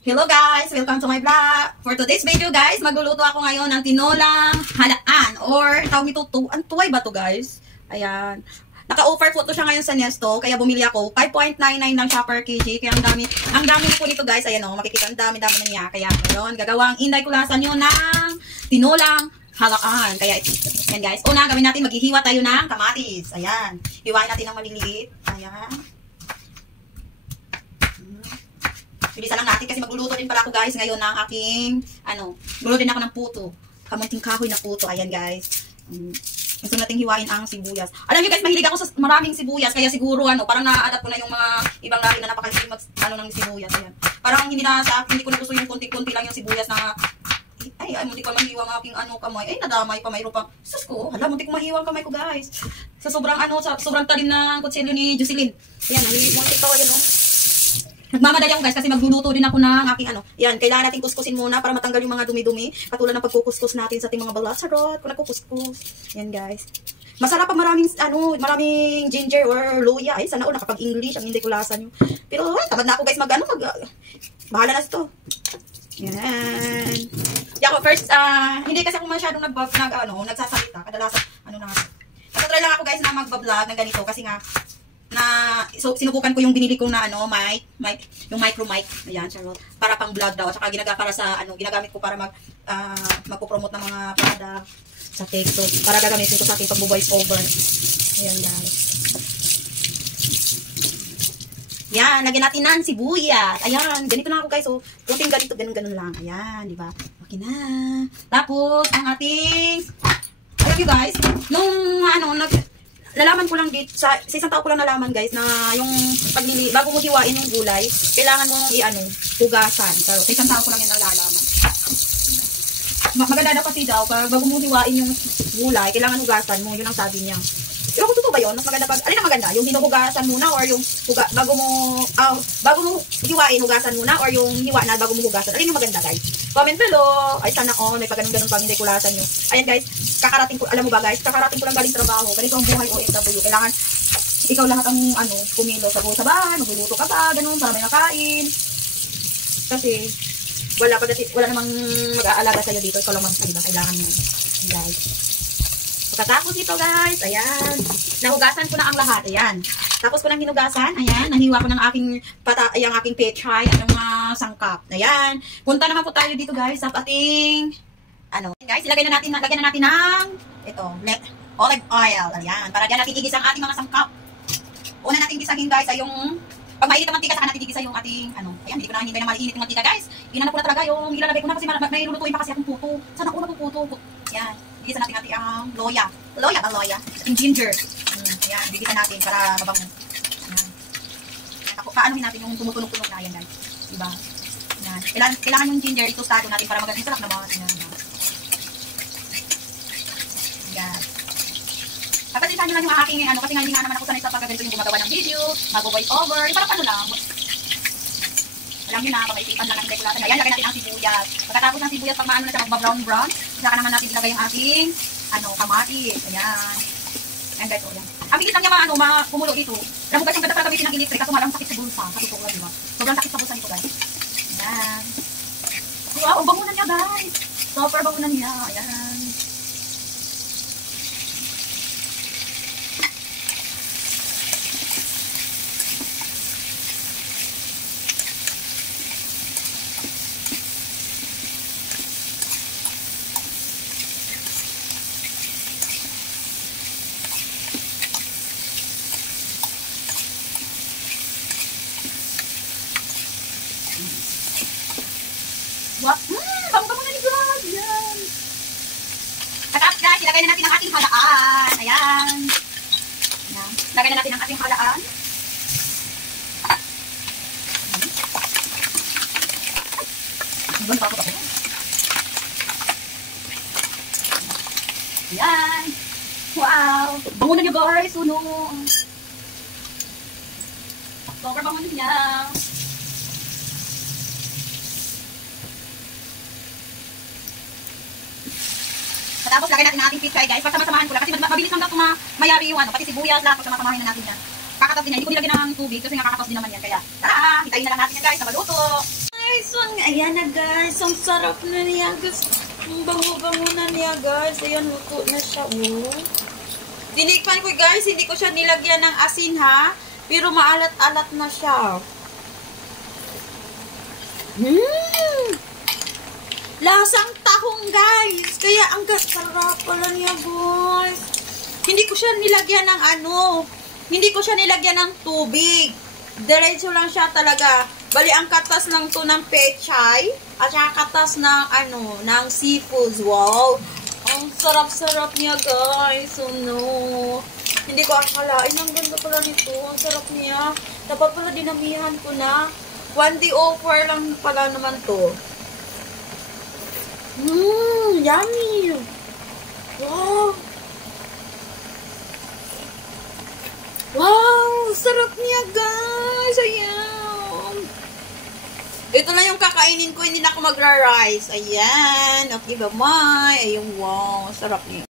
Hello guys! Welcome to my vlog! For today's video guys, magluluto ako ngayon ng tinolang halaan or tawag nito tuway ba to guys? Ayan. Naka-offer po to siya ngayon sa Nesto, kaya bumili ako. 5.99 lang siya per kg. Kaya ang dami po nito guys. Ayan o, makikita ang dami na niya. Kaya ngayon, gagawang inday kulasan nyo ng tinolang halaan. Kaya yan guys. Una, gawin natin, maghihiwa tayo ng kamatis. Ayan. Hiwain natin ng maliliit. Ayan. Bilisan lang natin kasi magluluto din pala ako guys ngayon ng aking, gulo din ako ng puto. Kamunting kahoy na puto. Ayan guys. Gusto nating hiwain ang sibuyas. Alam niyo guys, mahilig ako sa maraming sibuyas. Kaya siguro, parang na-adapt ko na yung mga ibang lahi na napakahilig ng sibuyas. Ayan. Parang hindi ko na gusto yung kunti-kunti lang yung sibuyas na, muntik pa mahiwang aking kamay. Nadamay pa, mayroon pa. Sus ko, muntik ko mahiwang kamay ko guys. Sa sobrang, sobrang talim ng kutsilyo ni Jocelyn. Ayan, muntik ko, ayan Nagmamadali ako guys kasi magluluto din ako ng aking Yan, kailangan natin kuskusin muna para matanggal yung mga dumi-dumi. Katulad ng pagkukuskus natin sa ating mga balat. Sarot, kung nagkukuskus. Yan guys. Masarap pa maraming ginger or luya. Ay, sana nakapag-English ang hindi kulasan nyo. Pero tamad na ako guys bahala na ito. Yan. Yan ako first, hindi kasi ako masyadong nagsasalita. Kadalasan, Nagtatry lang ako guys na magbablog ng ganito kasi nga, sinubukan ko yung binili ko na yung micro mic. Ayan, charot. Para pang vlog daw. At saka ginagamit ko para magpo-promote ng mga product sa TikTok. Para gagamitin ko sa ating pag-voice over. Ayan, guys. Yan, lagyan natin ng sibuyas. Ayan, ganito na ako guys. So, kunting ganito, ganun lang. Ayan, di ba? Okay na. Tapos, ang ating, alam nyo guys, nalaman ko lang dito, sa isang tao ko lang nalaman guys, na yung bago mo hiwain yung gulay, kailangan mong hugasan. Pero sa isang tao ko lang yan nalalaman. Maganda daw kasi daw, bago mo hiwain yung gulay, kailangan hugasan mo, yun ang sabi niya. Pero kung totoo ba yun, mas maganda alin ang maganda? Yung hinuhugasan muna or yung bago mo hiwain, hugasan muna or yung hiwa na bago mo hugasan? Alin yung maganda guys? Comment below. Ay sana may pag-ganun pang hindi kulasan nyo. Ayan guys, kakarating ko, alam mo ba guys, kakarating ko lang galing trabaho. Ganito ang buhay OFW. Kailangan ikaw lahat ang kumilo sa bahay, magluluto ka pa, ganun, para may makain. Kasi wala namang mag-aalaga sa'yo dito, ikaw lang mag-alala, kailangan mo. Guys. Pagkatapos ito guys, ayan, nahugasan ko na ang lahat, ayan. Tapos ko nang hinugasan, ayan, nahiwa ko ng aking pechay, at yung mga sangkap, ayan. Punta naman po tayo dito guys, sa ating, guys, lagyan na natin ng, olive oil, ayan, para dyan natin igisa ang ating mga sangkap. Una natin gisahin guys, ay yung, pag mainit ang mantika, saka natin igisa yung ating, ayan, hindi ko na hinintay na mainit yung mantika guys. Ginanap ko na talaga yung, ilalagay ko na kasi may lulutuin pa kasi akong puto. Sana ko na puto, ayan. Bigisa natin ang loya. Yung ginger. Ayan, bigisa natin para mabango. Ayan. Paanuhin natin yung tumutunog-tunog na yan, guys. Diba? Ayan. Kailangan yung ginger, itostado natin para magandang sarap naman. Ayan. Ayan. Kapatisan nyo lang yung aking, kasi nga hindi nga naman ako sanay sa pagkaganito yung gumagawa ng video, mag-voice over, parang ano lang. Alam nyo na, pag-isipan lang natin kulatan. Ayan, lagay natin ang sibuyas. Pagkatapos ng sibuyas, pag maano na siya, magba-brown-brown, saka naman natin ilagay yung ating, kamatis. Ayan. Ayan guys, ayan. Ang bigit lang niya kumulo dito. Alam mo guys, ang ganda para gamitin ng electric, kaso malang sakit sa bulsa. Sa totoo lang, diba? Sobrang sakit sa bulsa nito guys. Ayan. Wow, ang bango na niya guys. Super bango na niya. Ayan. Bango-bango na ni God. Ayan. At guys, ilagay na natin ang ating halaan. Ayan. Ayan. Lagay na natin ang ating halaan. Ayan. Wow. Bango na niyo guys. Super bango na niya. Tapos lagay natin ang ating pichay guys. Pagsama-samahan ko lang kasi mabilis lang daw mayari yung pati sibuyas lahat pagsama-samahin na natin yan. Kakatas din yan. Hindi ko nilagyan ng tubig kasi nga kakatas din naman yan. Kaya tara, hitayin na lang natin yan guys sa maluto. Guys, guys. Ayan na guys. Ang sarap na niya guys. Ang bango-bango na niya guys. Ayan, luto na siya. Oh. Tinikman ko guys. Hindi ko siya nilagyan ng asin ha. Pero maalat-alat na siya. Lasang tahong guys. Kaya ang sarap pala niya guys. Hindi ko siya nilagyan ng hindi ko siya nilagyan ng tubig. Diretso lang siya talaga. Bali, ang katas lang to ng pechay. At saka katas ng, ng seafoods. Wow. Ang sarap-sarap niya, guys. Oh, no. Hindi ko akalain. Ang ganda pala nito. Ang sarap niya. Dapat pala dinamihan ko na. 1 day offer lang pala naman to. Yummy. Wow. Wow, sarap niya guys. Ayan. Ito lang yung kakainin ko. Hindi na ako magra-rice. Ayan. Okay, bye-bye. Ayun, wow. Sarap niya.